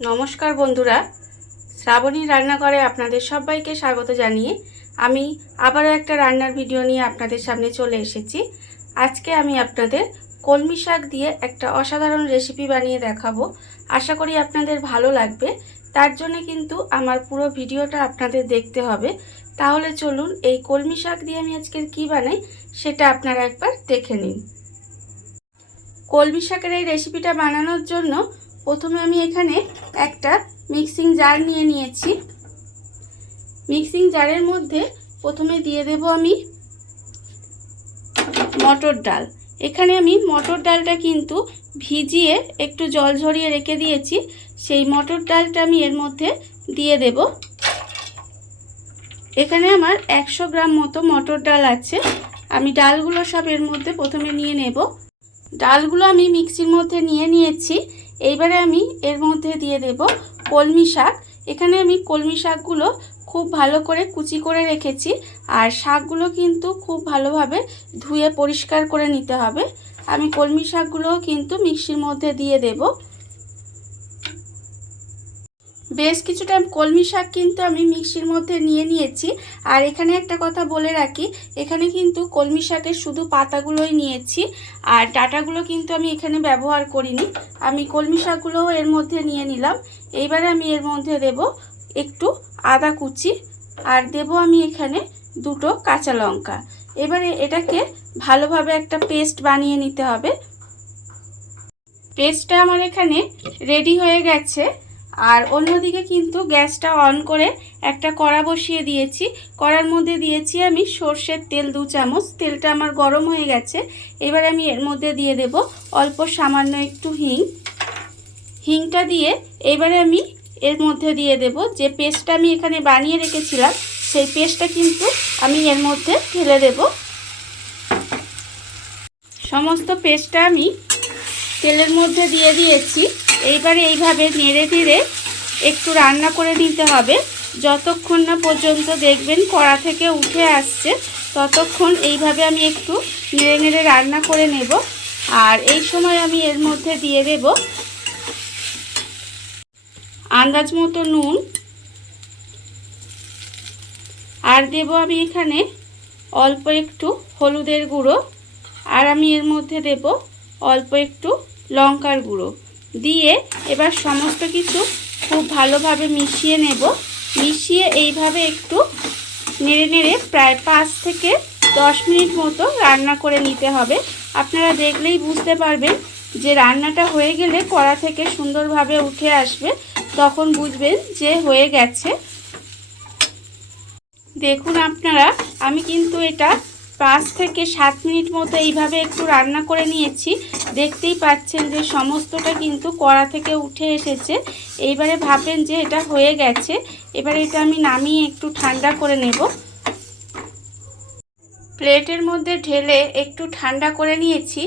নমস্কার বন্ধুরা, শ্রাবণী রান্নাঘরে আপনাদের সবাইকে স্বাগত জানিয়ে আমি আবারও একটা রান্নার ভিডিও নিয়ে আপনাদের সামনে চলে এসেছি। আজকে আমি আপনাদের কলমি শাক দিয়ে একটা অসাধারণ রেসিপি বানিয়ে দেখাবো। আশা করি আপনাদের ভালো লাগবে। তার জন্য কিন্তু আমার পুরো ভিডিওটা আপনাদের দেখতে হবে। তাহলে চলুন এই কলমি শাক দিয়ে আমি আজকে কী বানাই সেটা আপনারা একবার দেখে নিন। কলমি শাকের এই রেসিপিটা বানানোর জন্য প্রথমে আমি এখানে একটা মিক্সিং জার নিয়ে নিয়েছি। মিক্সিং জারের মধ্যে প্রথমে দিয়ে দেব আমি মটর ডাল। এখানে আমি মটর ডালটা কিন্তু ভিজিয়ে একটু জল ঝরিয়ে রেখে দিয়েছি। সেই মটর ডালটা আমি এর মধ্যে দিয়ে দেব। এখানে আমার 100 গ্রাম মতো মটর ডাল আছে। আমি ডালগুলো সব এর মধ্যে প্রথমে নিয়ে নেব। ডালগুলো আমি মিক্সির মধ্যে নিয়ে নিয়েছি। এইবারে আমি এর মধ্যে দিয়ে দেব কলমি শাক। এখানে আমি কলমি শাকগুলো খুব ভালো করে কুচি করে রেখেছি, আর শাকগুলো কিন্তু খুব ভালোভাবে ধুয়ে পরিষ্কার করে নিতে হবে। আমি কলমি শাকগুলোও কিন্তু মিক্সির মধ্যে দিয়ে দেব। বেশ কিছুটা কলমি শাক কিন্তু আমি মিক্সির মধ্যে নিয়ে নিয়েছি। আর এখানে একটা কথা বলে রাখি, এখানে কিন্তু কলমি শাকের শুধু পাতাগুলোই নিয়েছি, আর ডাঁটাগুলো কিন্তু আমি এখানে ব্যবহার করিনি। আমি কলমি শাকগুলোও এর মধ্যে নিয়ে নিলাম। এইবারে আমি এর মধ্যে দেব একটু আদা কুচি, আর দেব আমি এখানে 2টো কাঁচা লঙ্কা। এবারে এটাকে ভালোভাবে একটা পেস্ট বানিয়ে নিতে হবে। পেস্টটা আমার এখানে রেডি হয়ে গেছে। আর অন্যদিকে কিন্তু গ্যাসটা অন করে একটা কড়া বসিয়ে দিয়েছি। কড়ার মধ্যে দিয়েছি আমি সর্ষের তেল 2 চামচ। তেলটা আমার গরম হয়ে গেছে। এবার আমি এর মধ্যে দিয়ে দেব অল্প সামান্য একটু হিংটা দিয়ে এবারে আমি এর মধ্যে দিয়ে দেব যে পেস্টটা আমি এখানে বানিয়ে রেখেছিলাম, সেই পেস্টটা কিন্তু আমি এর মধ্যে ঢেলে দেব। সমস্ত পেস্টটা আমি তেলের মধ্যে দিয়ে দিয়েছি। এইবারে এইভাবে নেড়ে চেড়ে একটু রান্না করে নিতে হবে। যতক্ষণ না পর্যন্ত দেখবেন কড়া থেকে উঠে আসছে, ততক্ষণ এইভাবে আমি একটু নেড়ে নেড়ে রান্না করে নেব। আর এই সময় আমি এর মধ্যে দিয়ে দেব আন্দাজ মতো নুন, আর দেব আমি এখানে অল্প একটু হলুদের গুঁড়ো, আর আমি এর মধ্যে দেব অল্প একটু লঙ্কার গুঁড়ো দিয়ে এবার সমস্ত কিছু খুব ভালোভাবে মিশিয়ে নেব। মিশিয়ে এইভাবে একটু নেড়ে নেড়ে প্রায় 5 থেকে 10 মিনিট মতো রান্না করে নিতে হবে। আপনারা দেখলেই বুঝতে পারবেন যে রান্নাটা হয়ে গেলে কড়া থেকে সুন্দরভাবে উঠে আসবে, তখন বুঝবেন যে হয়ে গেছে। দেখুন আপনারা, আমি কিন্তু এটা 5 থেকে 7 মিনিট মতো এইভাবে একটু রান্না করে নিয়েছি। দেখতেই পাচ্ছেন যে সমস্তটা কিন্তু কড়া থেকে উঠে এসেছে। এইবারে ভাববেন যে এটা হয়ে গেছে। এবারে এটা আমি নামিয়ে একটু ঠান্ডা করে নেব। প্লেটের মধ্যে ঢেলে একটু ঠান্ডা করে নিয়েছি।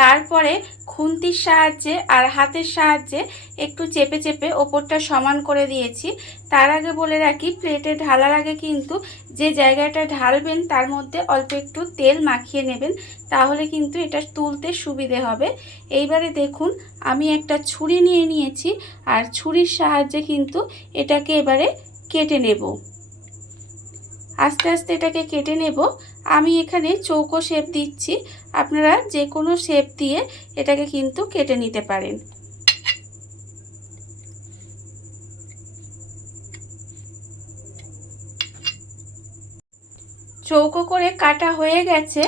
তারপরে খুন্তির সাহায্যে আর হাতের সাহায্যে একটু চেপে চেপে ওপরটা সমান করে দিয়েছি। তার আগে বলে রাখি, প্লেটে ঢালার আগে কিন্তু যে জায়গাটা ঢালবেন তার মধ্যে অল্প একটু তেল মাখিয়ে নেবেন, তাহলে কিন্তু এটা তুলতে সুবিধে হবে। এইবারে দেখুন আমি একটা ছুরি নিয়ে নিয়েছি, আর ছুরির সাহায্যে কিন্তু এটাকে এবারে কেটে নেব। আস্তে আস্তে এটাকে কেটে নেব। আমি এখানে চৌকো শেপ দিচ্ছি, আপনারা যে কোনো শেপ দিয়ে এটাকে কিন্তু কেটে নিতে পারেন। চৌকো করে কাটা হয়ে গেছে।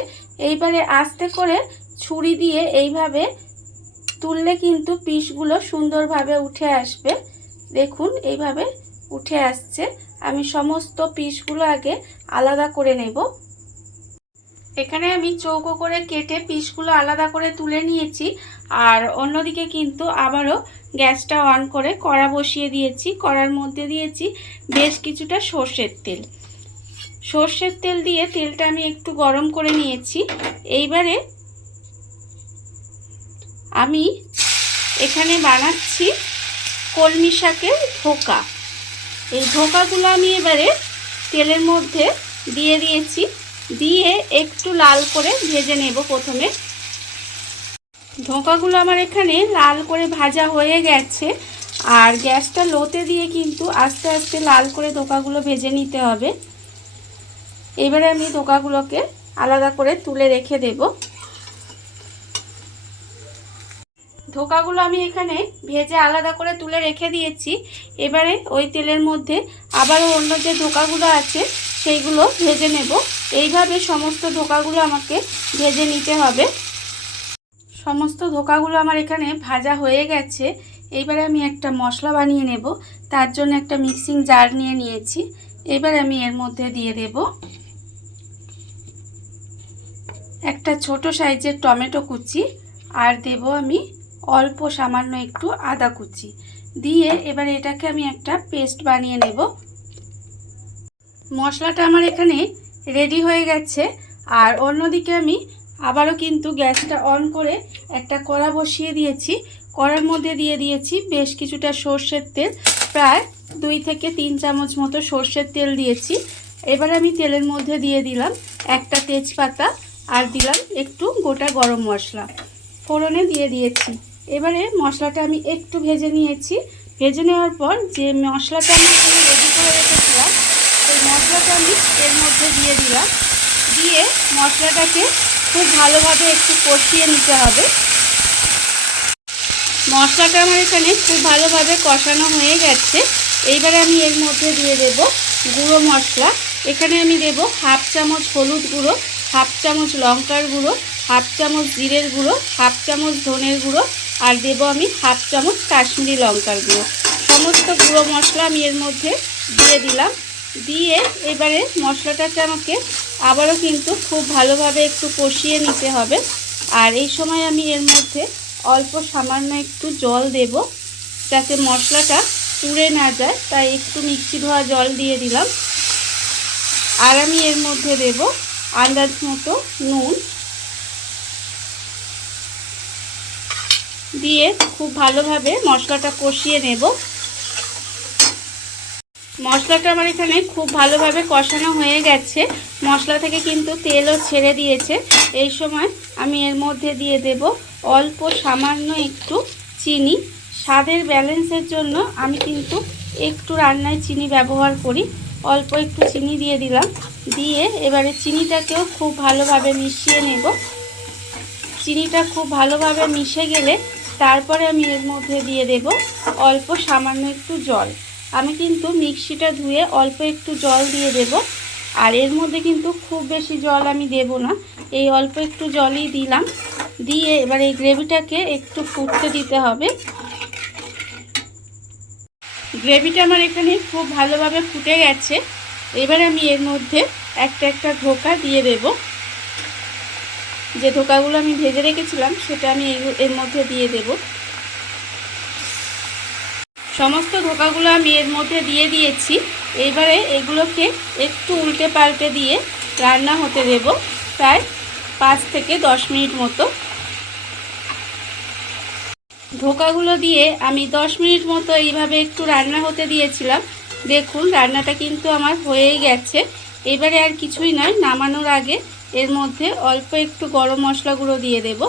এইবারে আস্তে করে ছুরি দিয়ে এইভাবে তুললে কিন্তু পিসগুলো সুন্দরভাবে উঠে আসবে। দেখুন এইভাবে উঠে আসছে। আমি সমস্ত পিসগুলো আগে আলাদা করে নেব। এখানে আমি চৌকো করে কেটে পিসগুলো আলাদা করে তুলে নিয়েছি। আর অন্যদিকে কিন্তু আবারও গ্যাসটা অন করে কড়া বসিয়ে দিয়েছি। কড়ার মধ্যে দিয়েছি বেশ কিছুটা সর্ষের তেল। সর্ষের তেল দিয়ে তেলটা আমি একটু গরম করে নিয়েছি। এইবারে আমি এখানে বানাচ্ছি কলমি শাকের ধোকা। এই ধোকাগুলো আমি এবারে তেলের মধ্যে দিয়ে দিয়েছি, দিয়ে একটু লাল করে ভেজে নেব। প্রথমে ধোকাগুলো আমার এখানে লাল করে ভাজা হয়ে গেছে। আর গ্যাসটা লোতে দিয়ে কিন্তু আস্তে আস্তে লাল করে ধোকাগুলো ভেজে নিতে হবে। এবারে আমি ধোকাগুলোকে আলাদা করে তুলে রেখে দেব। ধোকাগুলো আমি এখানে ভেজে আলাদা করে তুলে রেখে দিয়েছি। এবারে ওই তেলের মধ্যে আবারও অন্য যে ধোকাগুলো আছে সেইগুলো ভেজে নেব। এইভাবে সমস্ত ধোকাগুলো আমাকে ভেজে নিতে হবে। সমস্ত ধোকাগুলো আমার এখানে ভাজা হয়ে গেছে। এইবারে আমি একটা মশলা বানিয়ে নেব। তার জন্য একটা মিক্সিং জার নিয়ে নিয়েছি। এবার আমি এর মধ্যে দিয়ে দেব একটা ছোট সাইজের টমেটো কুচি, আর দেব আমি অল্প সামান্য একটু আদা কুচি দিয়ে এবার এটাকে আমি একটা পেস্ট বানিয়ে নেব। মশলাটা আমার এখানে রেডি হয়ে গেছে। আর অন্যদিকে আমি আবারও কিন্তু গ্যাসটা অন করে একটা কড়া বসিয়ে দিয়েছি। কড়ার মধ্যে দিয়ে দিয়েছি বেশ কিছুটা সর্ষের তেল, প্রায় 2 থেকে 3 চামচ মতো সর্ষের তেল দিয়েছি। এবার আমি তেলের মধ্যে দিয়ে দিলাম একটা তেজপাতা, আর দিলাম একটু গোটা গরম মশলা, ফোড়নে দিয়ে দিয়েছি। এবারে মশলাটা আমি একটু ভেজে নিয়েছি। ভেজে নেওয়ার পর যে মশলাটা আমি এখানে রেডি করে রেখেছিলাম সেই মশলাটা আমি এর মধ্যে দিয়ে দিলাম। দিয়ে মশলাটাকে খুব ভালোভাবে একটু কষিয়ে নিতে হবে। মশলাটা আমার এখানে খুব ভালোভাবে কষানো হয়ে গেছে। এইবারে আমি এর মধ্যে দিয়ে দেব গুঁড়ো মশলা। এখানে আমি দেব 1/2 চামচ হলুদ গুঁড়ো, 1/2 চামচ লঙ্কার গুঁড়ো, 1/2 চামচ জিরের গুঁড়ো, 1/2 চামচ ধনের গুঁড়ো, আর দেব আমি 1/2 চামচ কাশ্মীরি লঙ্কার গুঁড়ো। সমস্ত গুঁড়ো মশলা আমি এর মধ্যে দিয়ে দিলাম। দিয়ে এবারে মশলাটাকে আমাকে আবারও কিন্তু খুব ভালোভাবে একটু কষিয়ে নিতে হবে। আর এই সময় আমি এর মধ্যে অল্প সামান্য একটু জল দেব, যাতে মশলাটা পুড়ে না যায়, তাই একটু মিক্সি ধোয়া জল দিয়ে দিলাম। আর আমি এর মধ্যে দেব আন্দাজ মতো নুন, দিয়ে খুব ভালোভাবে মশলাটা কষিয়ে নেব। মশলাটা আমার এখানে খুব ভালোভাবে কষানো হয়ে গেছে। মশলা থেকে কিন্তু তেলও ছেড়ে দিয়েছে। এই সময় আমি এর মধ্যে দিয়ে দেব অল্প সামান্য একটু চিনি। স্বাদের ব্যালেন্সের জন্য আমি কিন্তু একটু রান্নায় চিনি ব্যবহার করি। অল্প একটু চিনি দিয়ে দিলাম। দিয়ে এবারে চিনিটাকেও খুব ভালোভাবে মিশিয়ে নেব। চিনিটা খুব ভালোভাবে মিশে গেলে তারপরে আমি এর মধ্যে দিয়ে দেব অল্প সামান্য একটু জল। আমি কিন্তু মিক্সিটা ধুয়ে অল্প একটু জল দিয়ে দেব। আর এর মধ্যে কিন্তু খুব বেশি জল আমি দেব না, এই অল্প একটু জলই দিলাম। দিয়ে এবার এই গ্রেভিটাকে একটু ফুটতে দিতে হবে। গ্রেভিটা আমার এখানে খুব ভালোভাবে ফুটে গেছে। এবার আমি এর মধ্যে একটা একটা ধোকা দিয়ে দেব। যে ধোকাগুলো আমি ভেজে রেখেছিলাম সেটা আমি এর মধ্যে দিয়ে দেব। সমস্ত ধোকাগুলো আমি এর মধ্যে দিয়ে দিয়েছি। এবারে এগুলোকে একটু উল্টে পাল্টে দিয়ে রান্না হতে দেব প্রায় 5 থেকে 10 মিনিট মতো। ধোকাগুলো দিয়ে আমি 10 মিনিট মতো এইভাবে একটু রান্না হতে দিয়েছিলাম। দেখুন রান্নাটা কিন্তু আমার হয়েই গেছে। এবারে আর কিছুই নয়, নামানোর আগে এর মধ্যে অল্প একটু গরম মশলা গুঁড়ো দিয়ে দেব।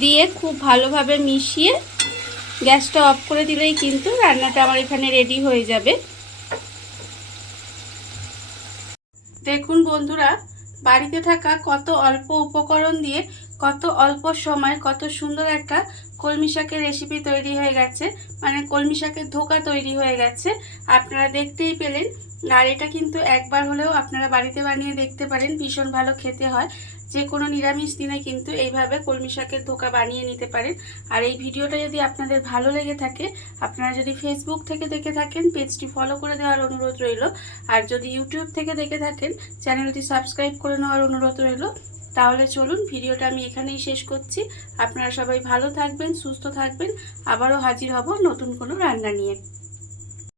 দিয়ে খুব ভালোভাবে মিশিয়ে গ্যাসটা অফ করে দিলেই কিন্তু রান্নাটা আমার এখানে রেডি হয়ে যাবে। দেখুন বন্ধুরা, বাড়িতে থাকা কত অল্প উপকরণ দিয়ে কত অল্প সময় কত সুন্দর একটা কলমি শাকের রেসিপি তৈরি হয়ে গেছে, মানে কলমি শাকের ধোকা তৈরি হয়ে গেছে। আপনারা দেখতেই পেলেন। আর এটা কিন্তু একবার হলেও আপনারা বাড়িতে বানিয়ে দেখতে পারেন, ভীষণ ভালো খেতে হয়। যে কোনো নিরামিষ দিনে কিন্তু এইভাবে কলমি শাকের ধোকা বানিয়ে নিতে পারেন। আর এই ভিডিওটা যদি আপনাদের ভালো লেগে থাকে, আপনারা যদি ফেসবুক থেকে দেখে থাকেন পেজটি ফলো করে দেওয়ার অনুরোধ রইল। আর যদি ইউটিউব থেকে দেখে থাকেন চ্যানেলটি সাবস্ক্রাইব করে নেওয়ার অনুরোধ রইল। তাহলে চলুন ভিডিওটা আমি এখানেই শেষ করছি। আপনারা সবাই ভালো থাকবেন, সুস্থ থাকবেন। আবারও হাজির হব নতুন কোনো রান্না নিয়ে।